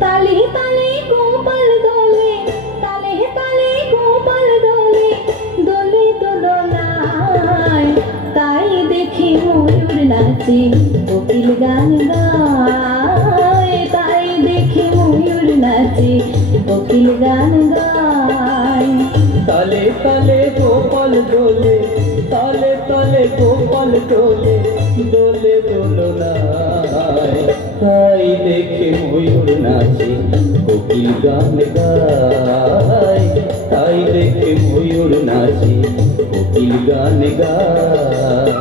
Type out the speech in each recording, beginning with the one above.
তালে তালে গোপাল দোলে, তালে তালে গোপাল দোলে, দোলে দোলনায়। তাই দেখি ময়ূর নাচে, কোকিল গান গায়। তাই দেখি ময়ূর নাচে, কোকিল গান গায়। তালে তালে গোপাল দোলে, তালে তালে গোপাল দোলে, দোলে দোলনায়। তাই দেখে ময়ূর নাচে, কোকিল গান গায়। তাই দেখে ময়ূর নাচে, কোকিল গান গায়।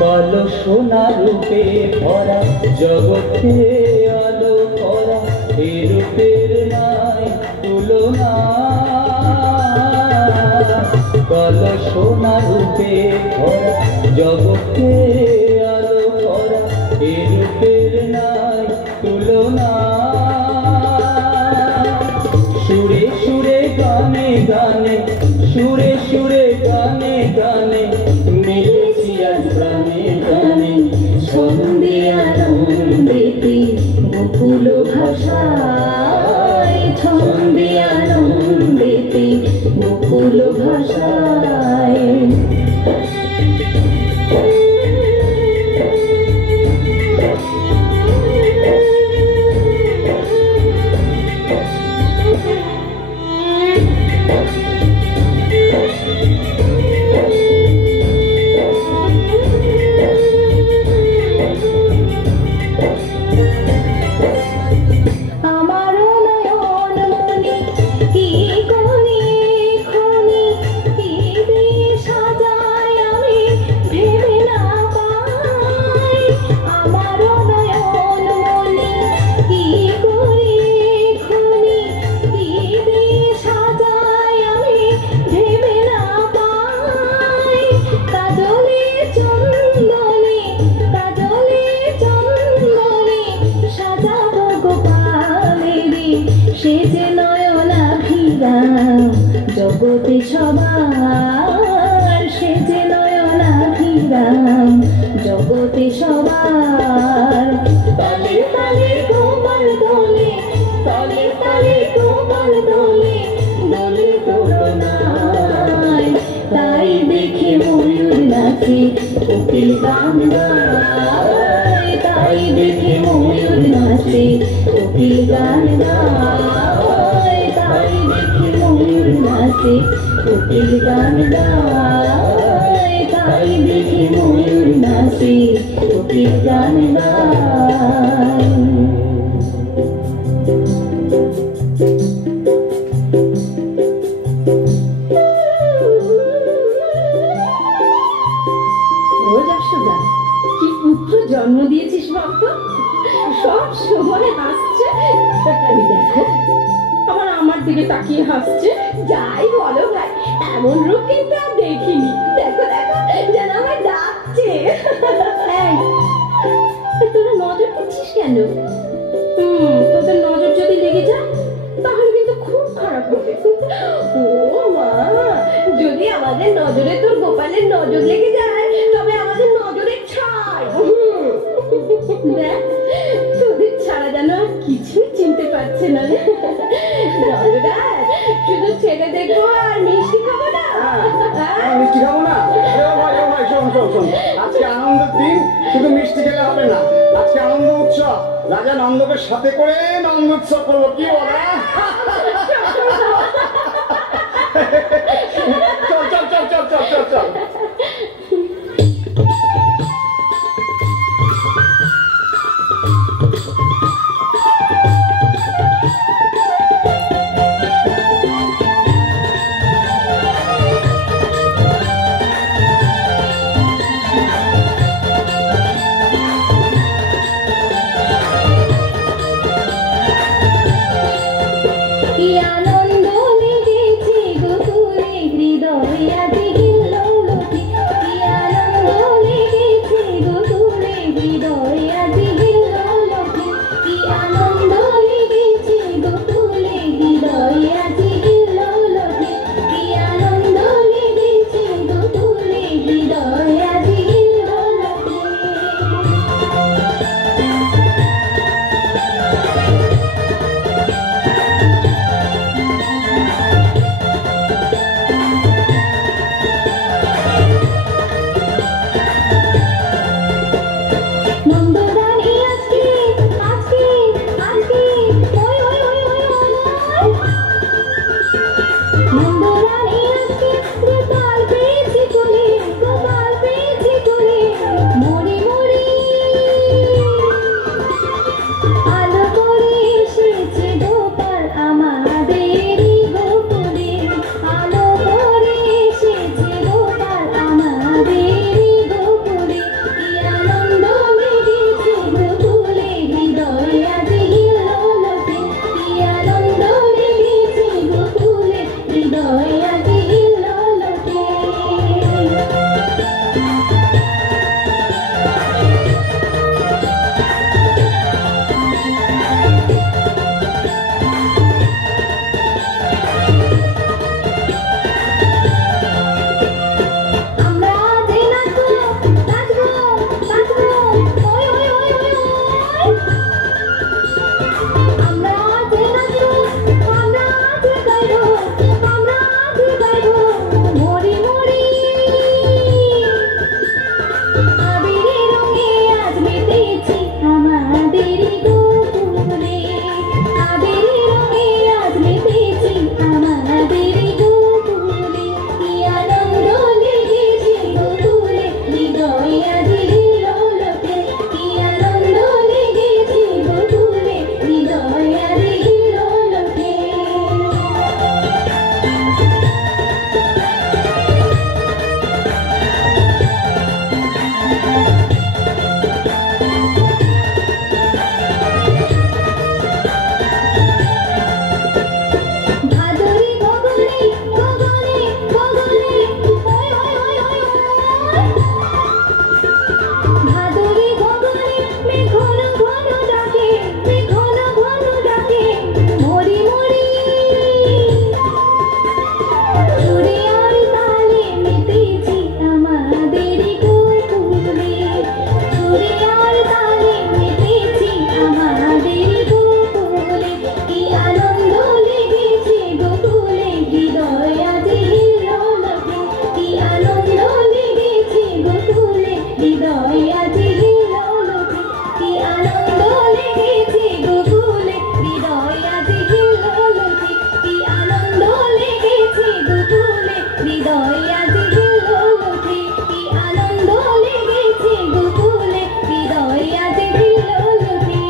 কালো সোনা রূপে ভরা জগতে আলো ভরা, এ রূপের নাই তুলনা। কালো সোনা রূপে ভরা জগতে আলো ভরা, এ রূপের নাই তুলনা। সুরে সুরে গানে গানে, সুরে সুরে গানে গানে, মিলেছি আজ প্রাণে প্রাণে। ছন্দে আনন্দেতে গোকুল ভাষায়, ছন্দে আনন্দেতে গোকুল ভাষায়। জগতে সবার সে যে নয়নাভিরাম, জগতে সবার। তালে তালে গোপাল দোলে, তালে তালে গোপাল দোলে, দোলে দোলনায়। তাই দেখে ময়ূর নাচে, কোকিল গান গায়। তাই দেখে ময়ূর নাচে, কোকিল গান গায়। তাই দেখে ময়ূর নাচে, কোকিল গান গায়। তাই দেখে ময়ূর নাচে, কোকিল গান গায়। ও যশোদা, কি পুত্র জন্ম দিয়েছিস বাবা, সব সময় হাসছে। ওই দেখো আবার আমার দিকে তাকিয়ে হাসছে। যাই বলো ভাই, এমন রূপ কিন্তু আর দেখিনি। দেখো দেখো, যেন আমার ডাকছে। তোরা নজর দিচ্ছিস কেন? তোদের নজর যদি লেগে যায় তাহলে কিন্তু খুব খারাপ হবে। ও মা, যদি আমাদের নজরে তোর গোপালের নজর লেগে যায় তবে আমাদের নজরে ছাই। দেখ, তোদের ছাড়া যেন আর কিছুই চিনতে পারছে না রে। শুধু ছেলে দেখবো আর মিষ্টি খাবো না। মিষ্টি খাবো না? ভাই শোন শোন শোন, আজকে আনন্দের দিন, শুধু মিষ্টি খেলে হবে না। আজকে আনন্দ উৎসব, রাজা নন্দকে সাথে করে নন্দ উৎসব করবো, কি বলে? চল চল চল চল চল চল চল। কি হৃদয় আজি হিল্লোলতি, কি আনন্দ লেগেছে গোকুলে, হৃদয় আজি হিল্লোলতি, কি আনন্দ লেগেছে গোকুলে, হৃদয় আজি হিল্লোলতি, কি আনন্দ লেগেছে গোকুলে, হৃদয় আজি হিল্লোলতি।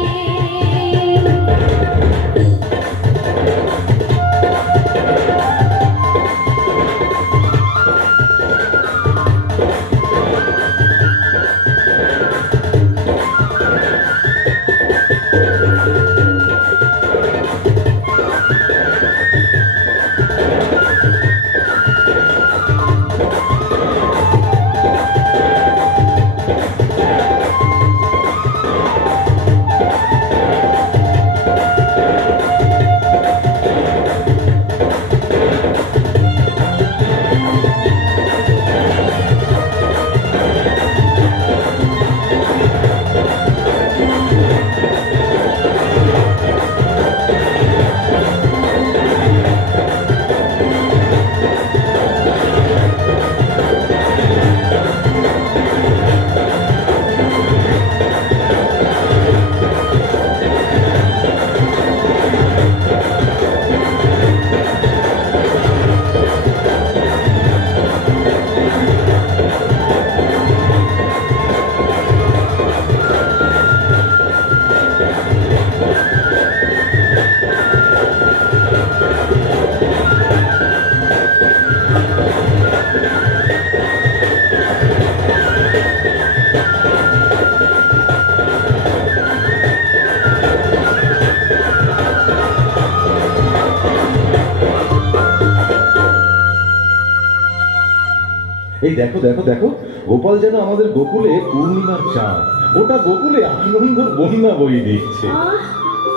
এই দেখো দেখো দেখো, গোপাল যেন আমাদের গোকুলে পূর্ণিমার চাঁদ। ওটা গোকুলে আনন্দর বন্যা বয়ে দিচ্ছে।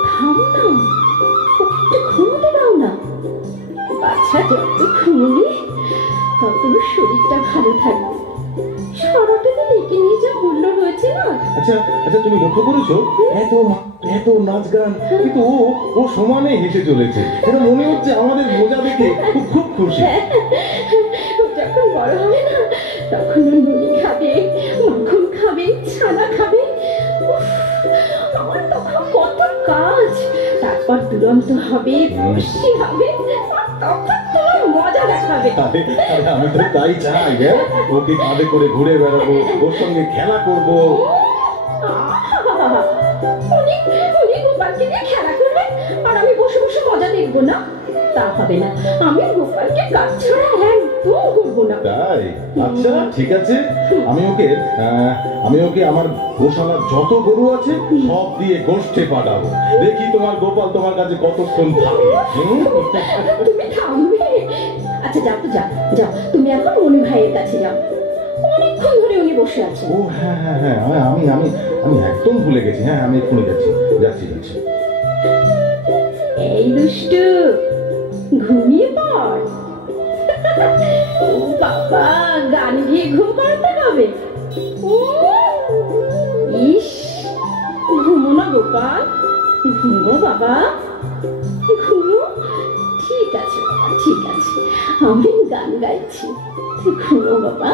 থামো না, ওকে একটু ঘুমোতে দাও না। বাচ্চা যত ঘুমোবে তত শরীরটা ভালো থাকবে। সারাটা দিন একে নিয়ে যা হুল্লো হয়েছে না। আচ্ছা আচ্ছা, তুমি লক্ষ্য করেছো এত নাচ গান, কিন্তু ও সমানে হেসে চলেছে। এটা মনে হচ্ছে আমাদের মজা দেখে খুব খুশি। যখন বড় হবে না তখন ও মুড়ি খাবে, মাখন খাবে, ছানা খাবে। উফ, আমার তখন কত কাজ। তারপর দুরন্ত হবে, খুশি হবে, আর তখন তোমার মজা দেখাবে। আরে আরে, আমি তো তাই চাই। ওকে কাঁধে করে ঘুরে বেড়াবো, ওর সঙ্গে খেলা করবো। উনি গোপালকে নিয়ে খেলা করবেন আর আমি বসে বসে মজা দেখবো না? তা হবে না। আমি গোপালকে কাজ ছাড়া একদম করবো না। তাই? আচ্ছা ঠিক আছে, আমি ওকে আমার গোশালার যত গরু আছে সব দিয়ে গোষ্ঠে পাঠাবো। দেখি তোমার গোপাল তোমার কাছে কতক্ষণ থাকে। তুমি থামবে? আচ্ছা যাও তো, যাও যাও, তুমি এখন মনি ভাইয়ের কাছে যাও। অনেকক্ষণ ধরে উনি বসে আছেন। ও হ্যাঁ হ্যাঁ হ্যাঁ, আমি একদম ভুলে গেছি। হ্যাঁ, আমি এক্ষুনি যাচ্ছি। এই দুষ্টু, ঘুমিয়ে পড়। ও বাবা, গান গিয়ে ঘুম পাড়াতে হবে। ইস, ঘুমো না গোপাল, ঘুমো বাবা, ঘুমো। ঠিক আছে বাবা, ঠিক আছে, আমি গান গাইছি, ঘুমো বাবা।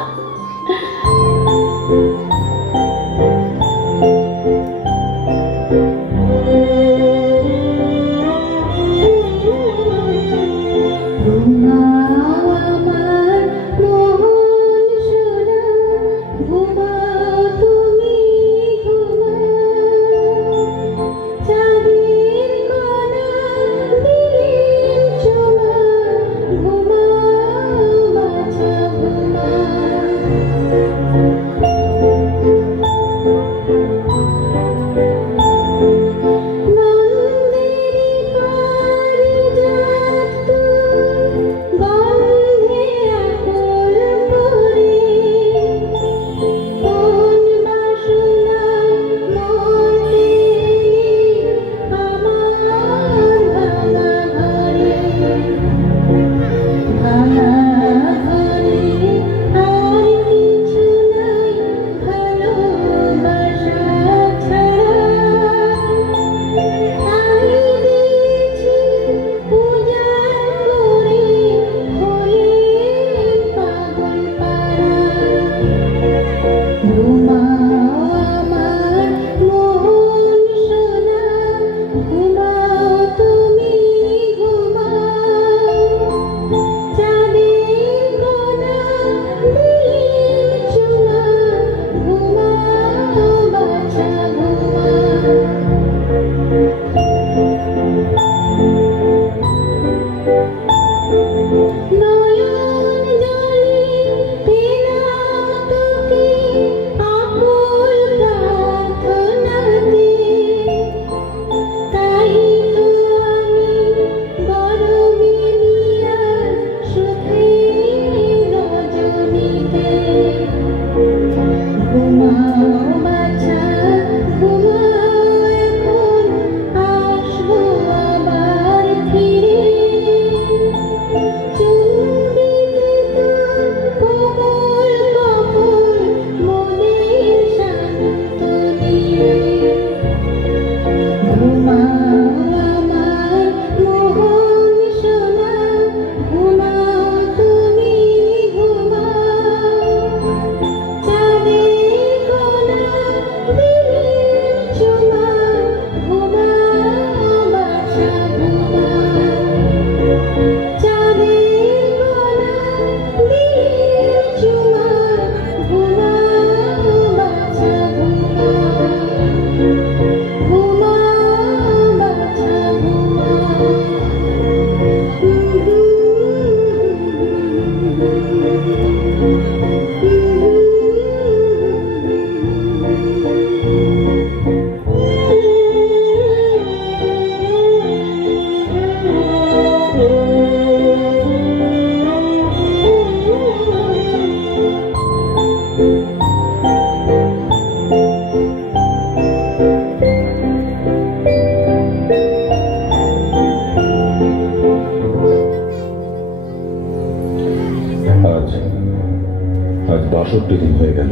আজ 62 দিন হয়ে গেল,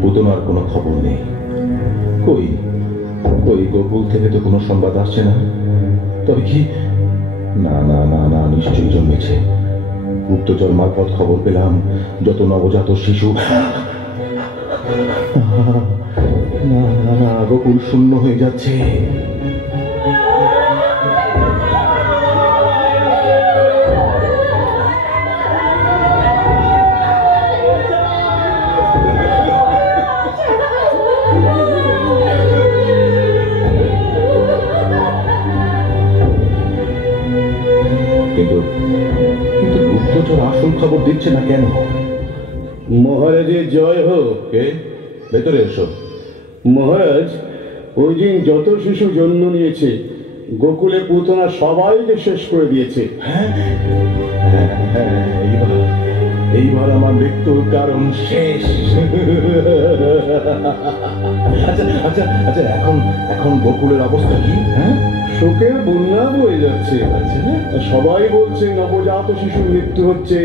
পুতনার কোনো খবর নেই। কই কই গোকুল থেকে তো কোনো সংবাদ আসছে না। তবে কি, না না না না, নিশ্চয়ই জন্মেছে। গুপ্তচর মারফত খবর পেলাম যত নবজাত শিশু, না না না, গোকুল শূন্য হয়ে যাচ্ছে। কিন্তু কিন্তু গুপ্তচর আসল খবর দিচ্ছে না কেন? মহারাজের জয় হোক। কে? ভেতরে এসো। মহারাজ, ওই দিন যত শিশু জন্ম নিয়েছে গোকুলে পুতনা সবাইকে শেষ করে দিয়েছে। হ্যাঁ, এইবার আমার মৃত্যুর কারণ শেষ। আচ্ছা আচ্ছা আচ্ছা, এখন এখন গোকুলের অবস্থা কি? হ্যাঁ, শোকের বন্যা বয়ে যাচ্ছে। আচ্ছা, সবাই বলছে নবজাত শিশুর মৃত্যু হচ্ছে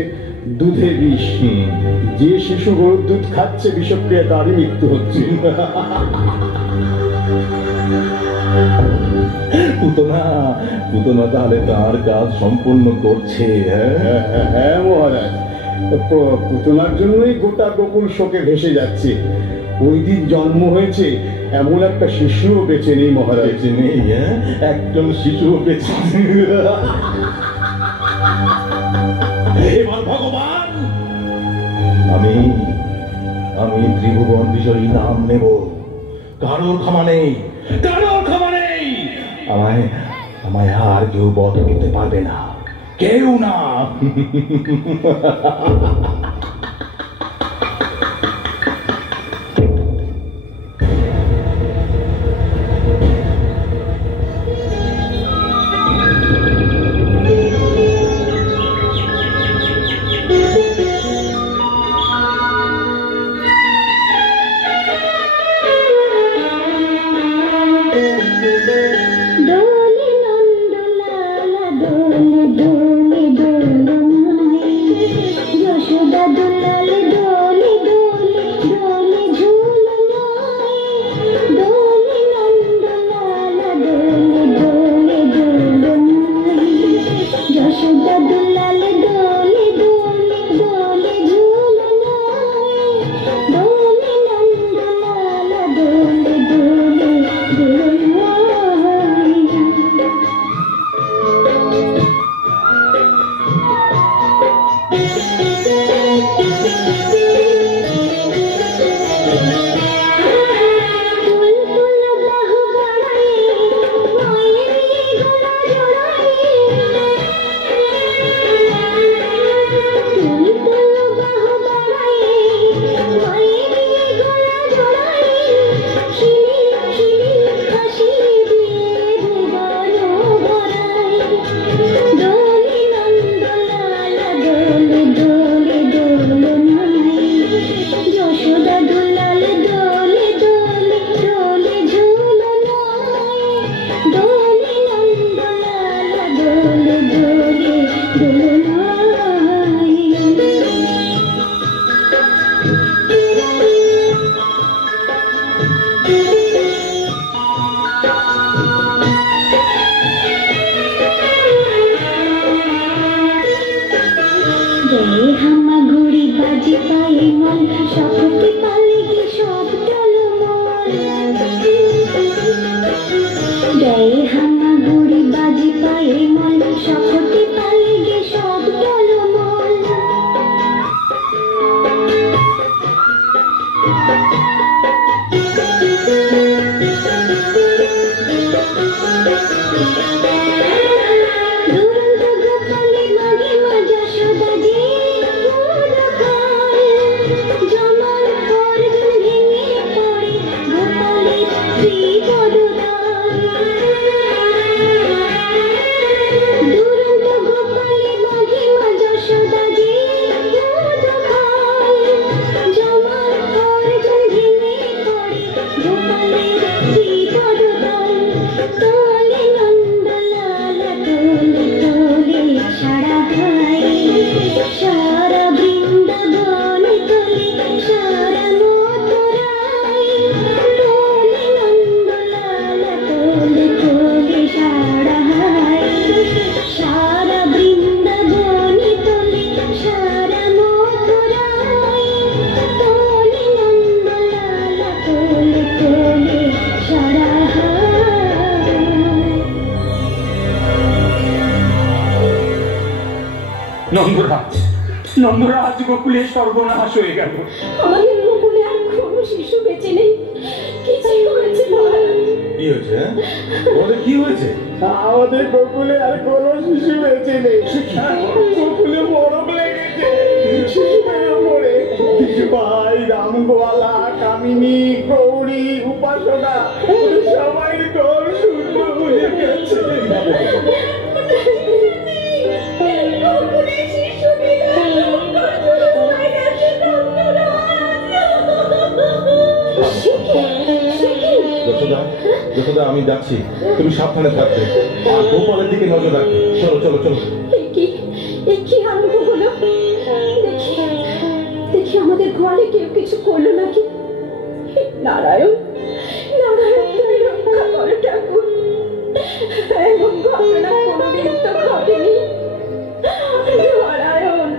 দুধে বিষ। যে শিশু গরুর দুধ খাচ্ছে বিষক্রিয়া, তারই মৃত্যু হচ্ছে। পুতনা পুতনা তাহলে তার কাজ সম্পূর্ণ করছে। হ্যাঁ মহারাজ, পুতনার জন্যই গোটা গোকুল শোকে ভেসে যাচ্ছে। ওই দিন জন্ম হয়েছে এমন একটা শিশুও বেঁচে নেই মহারাজ। বেঁচে নেই? হ্যাঁ, একজন শিশু বেঁচে নেই। এবার ভগবান, আমি আমি ত্রিভুবন বিষয়ী নাম নেব। কারোর ক্ষমা নেই, কারোর ক্ষমা নেই। আমায় আমায় আর কেউ বধ করতে পারবে না, কেউ না। ডোলে নন্দলালা ডোলে ডোলে ডোলমাই যশোদা আমরা আজ গোকুলে সর্বনাশ হয়ে গেল। আমাদের গোকুলে আর কোনো শিশু বেঁচে নেই। কিছু হয়েছে মহারাজ। কি হয়েছে? ওদের কি হয়েছে? আমাদের গোকুলে আর কোনো শিশু বেঁচে নেই। গোকুলে বরফ লেগেছে শিশুদের উপরে। কিছু ভাই রামগোয়ালা, কামিনী, গৌরী, উপাসনা সবাই দল শূন্য হয়ে গেছে। গোকুলে শিশু যশোদা, যশোদা, আমি যাচ্ছি, তুমি সাবধানে থাকবে আর গোপালের দিকে নজর রাখবে। চলো চলো চলো। কি আরম্ভ হলো? দেখি দেখি আমাদের ঘরে কেউ কিছু করলো নাকি। নারায়ণ, নারায়ণ, তুমি রক্ষা করো ঠাকুর। এমন ঘটনা কোনোদিন তো ঘটেনি। নারায়ণ, নারায়ণ।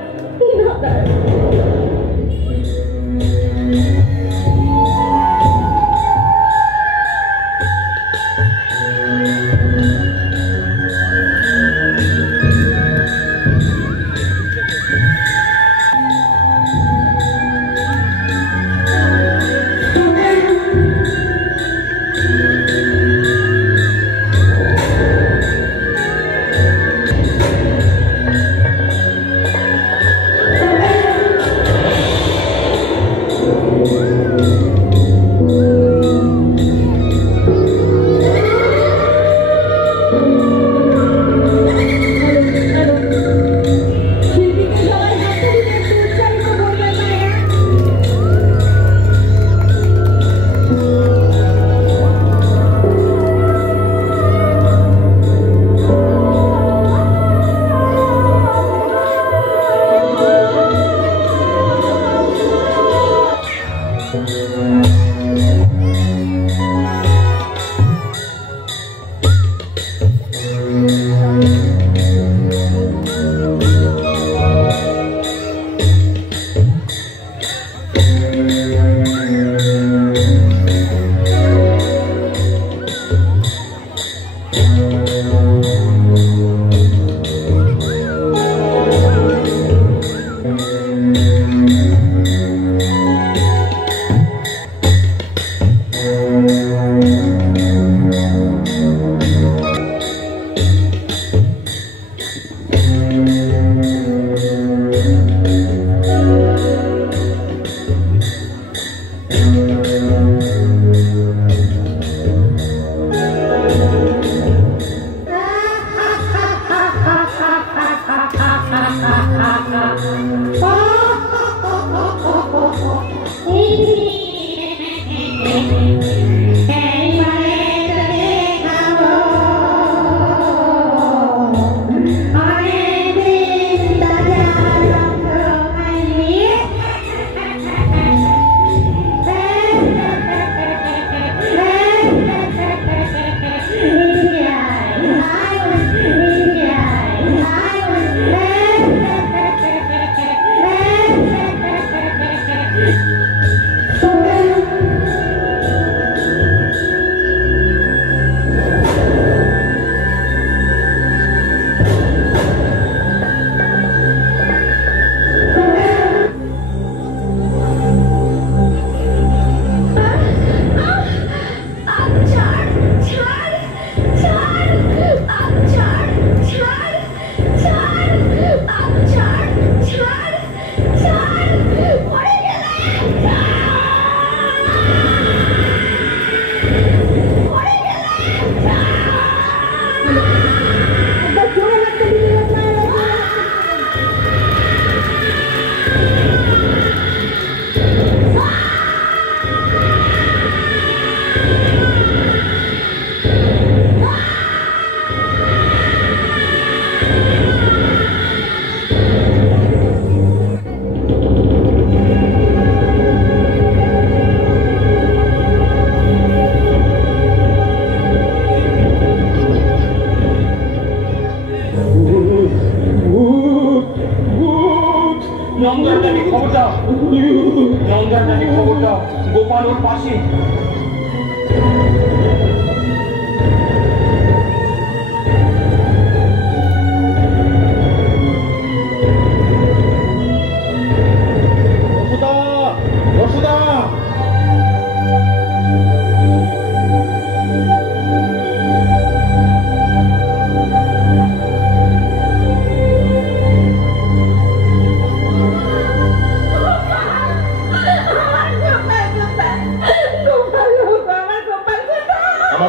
গোপাল ওর পাশে।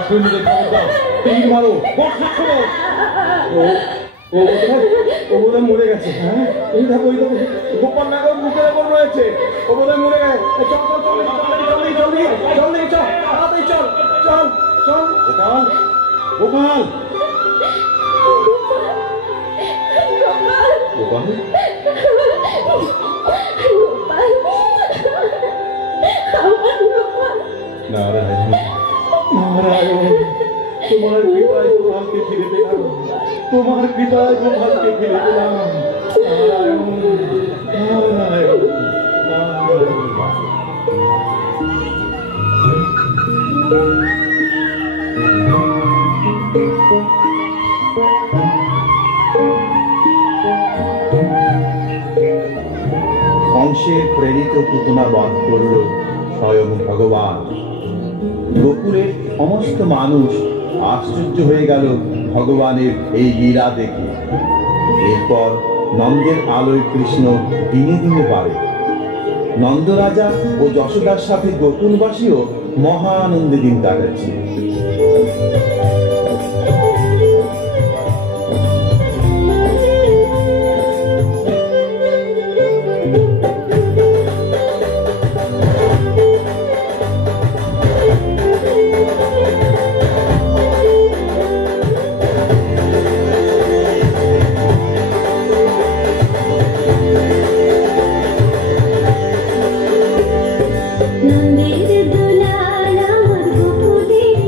সৈন্যদের খবর দাও, তীর মারো, বর্ষা ছোড়ো। ও বোধহয় মরে গেছে। হ্যাঁ, এই দেখো গোপাল নাগর মুখের ওপর রয়েছে। ও বোধহয় মরে গেছে। চল চল চল জলদি চল, তাড়াতাড়ি চল চল চল। গোপাল, গোপাল, গোপাল, নারায়ণ, নারায়ণ, তোমার কৃপায় গোপালকে ফিরে পেলাম, তোমার কৃপায় গোপালকে ফিরে পেলাম। নারায়ণ, নারায়ণ, নারায়ণ। কংসের প্রেরিত পুতনা বধ করল স্বয়ং ভগবান। গোকুলের সমস্ত মানুষ আশ্চর্য হয়ে গেল ভগবানের এই লীলা দেখে। এরপর নন্দের আলোয় কৃষ্ণ দিনে দিনে বাড়ে। নন্দরাজা ও যশোদার সাথে গোকুলবাসীও মহা আনন্দে দিন কাটাচ্ছে। নন্দের দোলাল আমার গোকুলের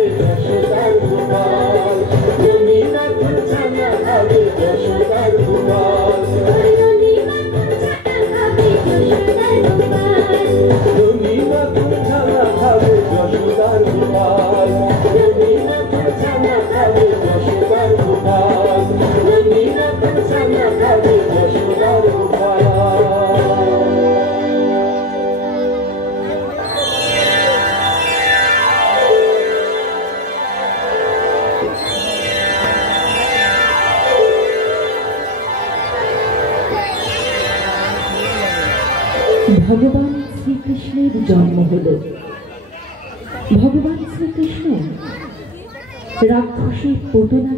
খাবে যশোদার গোপাল, ননী মাখন ছানা খাবে যশোদার গোপাল, ননী মাখন ছানা খাবে যশোদার গোপাল, ননী মাখন ছানা খাবে যশোদার গোপাল, ননী মাখন ছানা খাবে যশোদার গোপাল। ভগবান শ্রীকৃষ্ণের জন্ম হল। ভগবান শ্রীকৃষ্ণ রাক্ষসী পুতনাকে